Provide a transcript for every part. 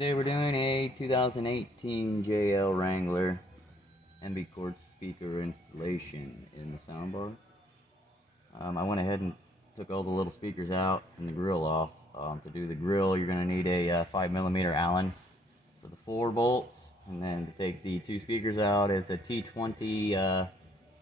Today we're doing a 2018 JL Wrangler MB Quart speaker installation in the soundbar. I went ahead and took all the little speakers out and the grill off. To do the grill, you're going to need a 5mm Allen for the 4 bolts, and then to take the 2 speakers out, it's a T20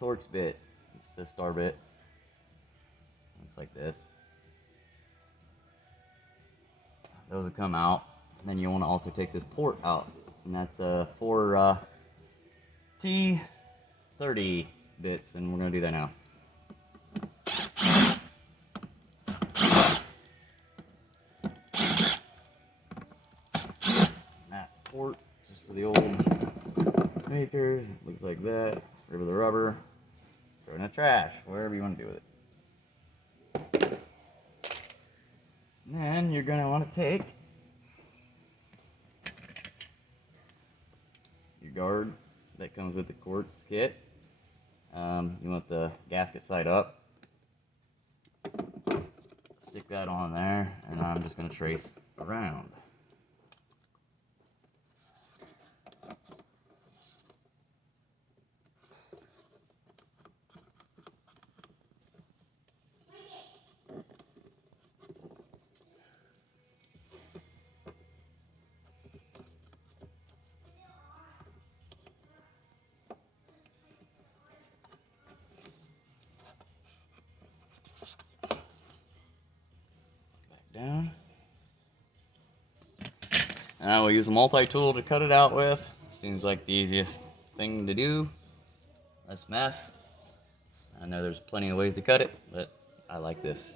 Torx bit. It's a star bit. Looks like this. Those will come out. And then you want to also take this port out, and that's for T30 bits, and we're going to do that now. That port, just for the old makers, looks like that. Rid of the rubber, throw it in the trash, wherever you want to do with it. And then you're going to want to take your guard that comes with the quartz kit. You want the gasket side up. Stick that on there, and I'm just going to trace around. Down. Now we'll use a multi-tool to cut it out with. Seems like the easiest thing to do. Less mess. I know there's plenty of ways to cut it, but I like this.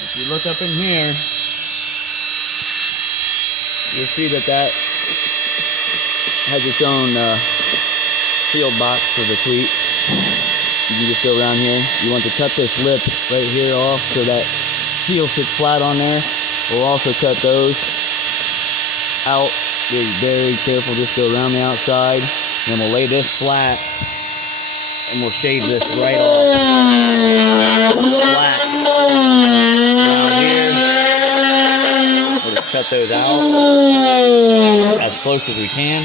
If you look up in here, you'll see that has its own seal box for the cleat. You can just go around here. You want to cut this lip right here off so that seal sits flat on there. We'll also cut those out. Be very careful, just go around the outside. And we'll lay this flat, and we'll shave this right off. Flat. Down here. We'll just cut those out as close as we can.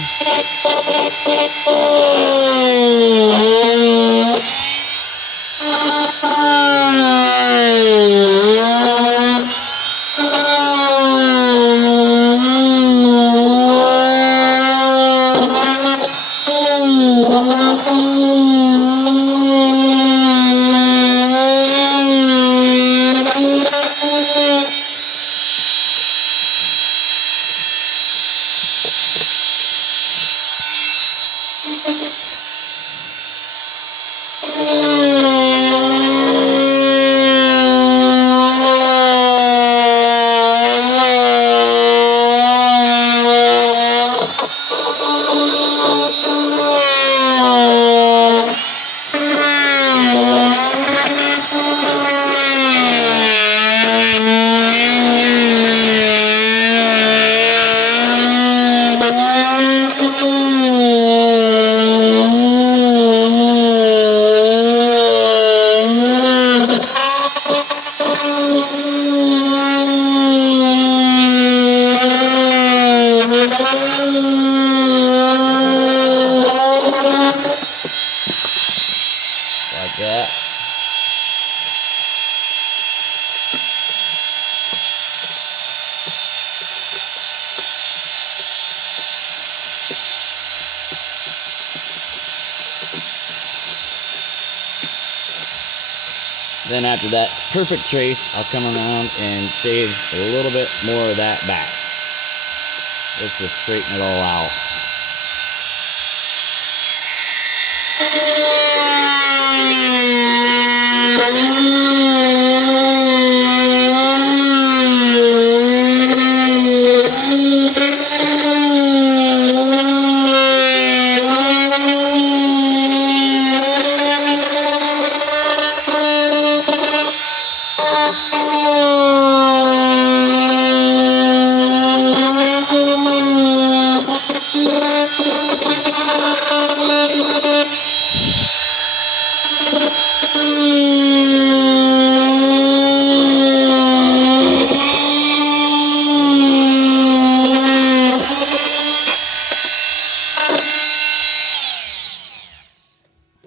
Like that. Then after that perfect trace, I'll come around and shave a little bit more of that back. Let's just straighten it all out.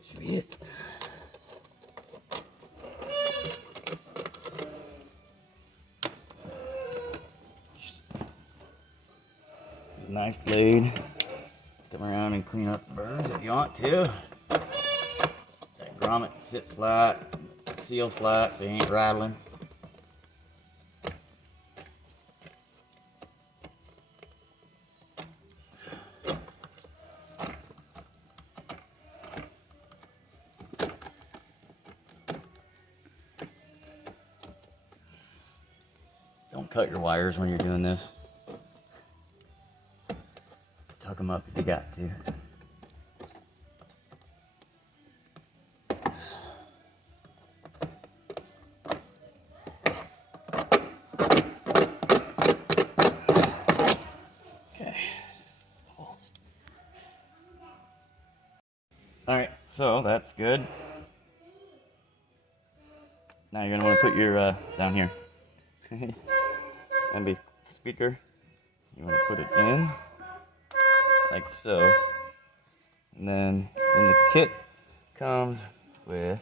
Should be it. Knife blade. Come around and clean up the burrs if you want to. That grommet can sit flat, seal flat so you ain't rattling. Don't cut your wires when you're doing this. Tuck them up if you got to. Okay. Alright, so that's good. Now you're going to want to put your, down here. MB speaker. You want to put it in. Like so. And then the kit comes with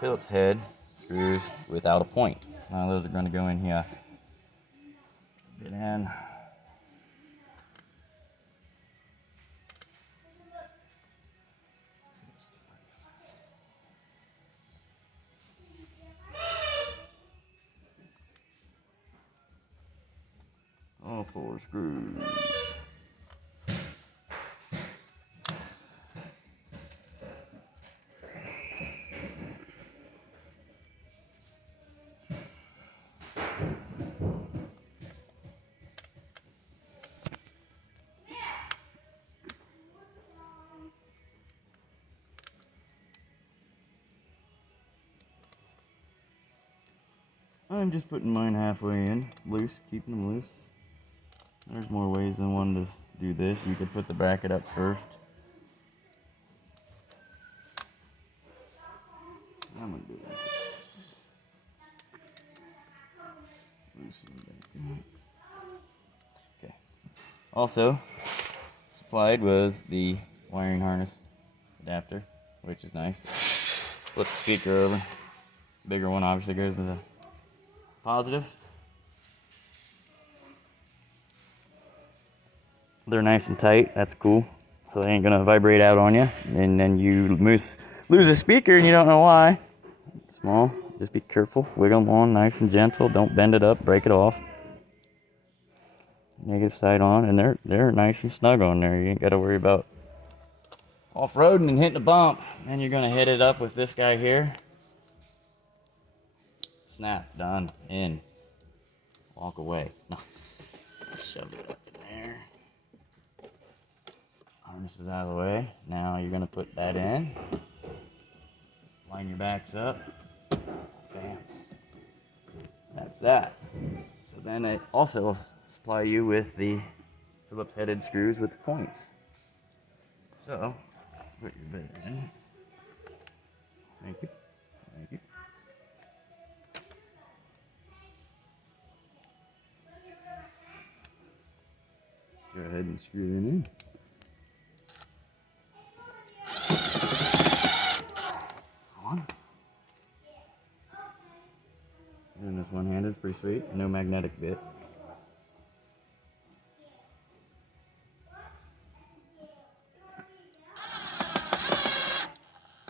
Phillips head screws without a point. Now those are going to go in here. Get in. All 4 screws. I'm just putting mine halfway in, loose, keeping them loose. There's more ways than one to do this. You could put the bracket up first. I'm gonna do it like this. Loosen back. Okay. Also, supplied was the wiring harness adapter, which is nice. Flip the speaker over. Bigger one obviously goes to the positive. They're nice and tight. That's cool. So they ain't gonna vibrate out on you. And then you lose a speaker and you don't know why. It's small. Just be careful. Wiggle them on nice and gentle. Don't bend it up. Break it off. Negative side on, and they're nice and snug on there. You ain't got to worry about off-roading and hitting a bump. Then you're gonna hit it up with this guy here. Snap, done, in. Walk away. No. Shove it up in there. Harness is out of the way. Now you're gonna put that in. Line your backs up. Bam. That's that. So then it also supply you with the Phillips headed screws with the points. So put your bit in. Thank you. Thank you. Go ahead and screw them in. On. Doing this one-handed is pretty sweet. No magnetic bit.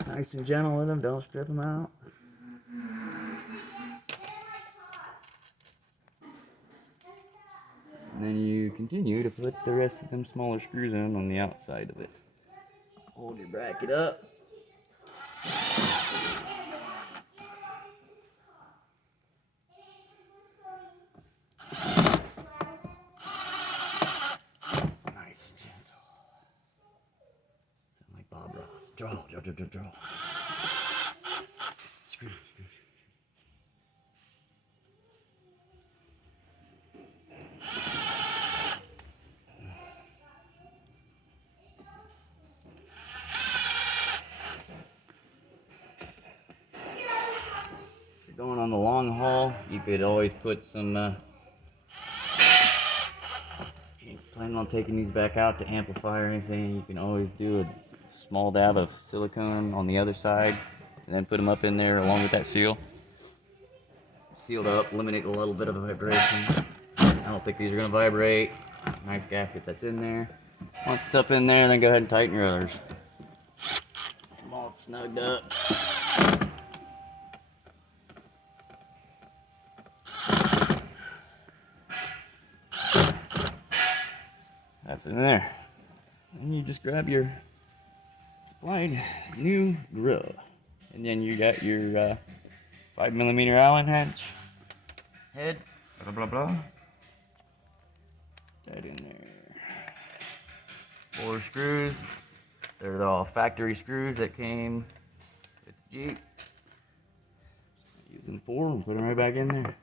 Nice and gentle with them. Don't strip them out. And then you continue to put the rest of them smaller screws in on the outside of it. Hold your bracket up. Nice and gentle. Sound like Bob Ross. Draw. Screw. Going on the long haul, you could always put some, you plan on taking these back out to amplify or anything, you can always do a small dab of silicone on the other side and then put them up in there along with that seal. Sealed up, eliminate a little bit of a vibration. I don't think these are going to vibrate. Nice gasket that's in there. Once it's up in there, then go ahead and tighten your others. Get them all snugged up. That's in there. And you just grab your supplied new grill. And then you got your 5mm Allen wrench, head, blah blah blah. That in there. 4 screws. They're all factory screws that came with the Jeep. Use them 4 and put them right back in there.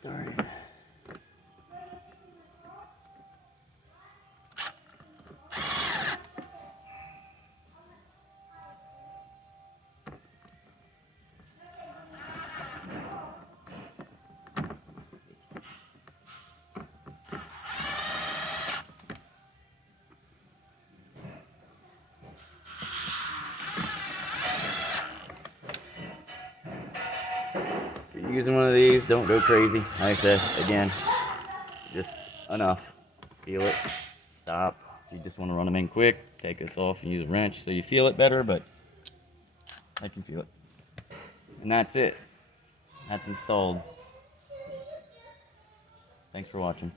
Started. If you're using one of these, don't go crazy. Like I said, again, just enough. Feel it. Stop. If you just want to run them in quick, take this off and use a wrench so you feel it better, but I can feel it. And that's it. That's installed. Thanks for watching.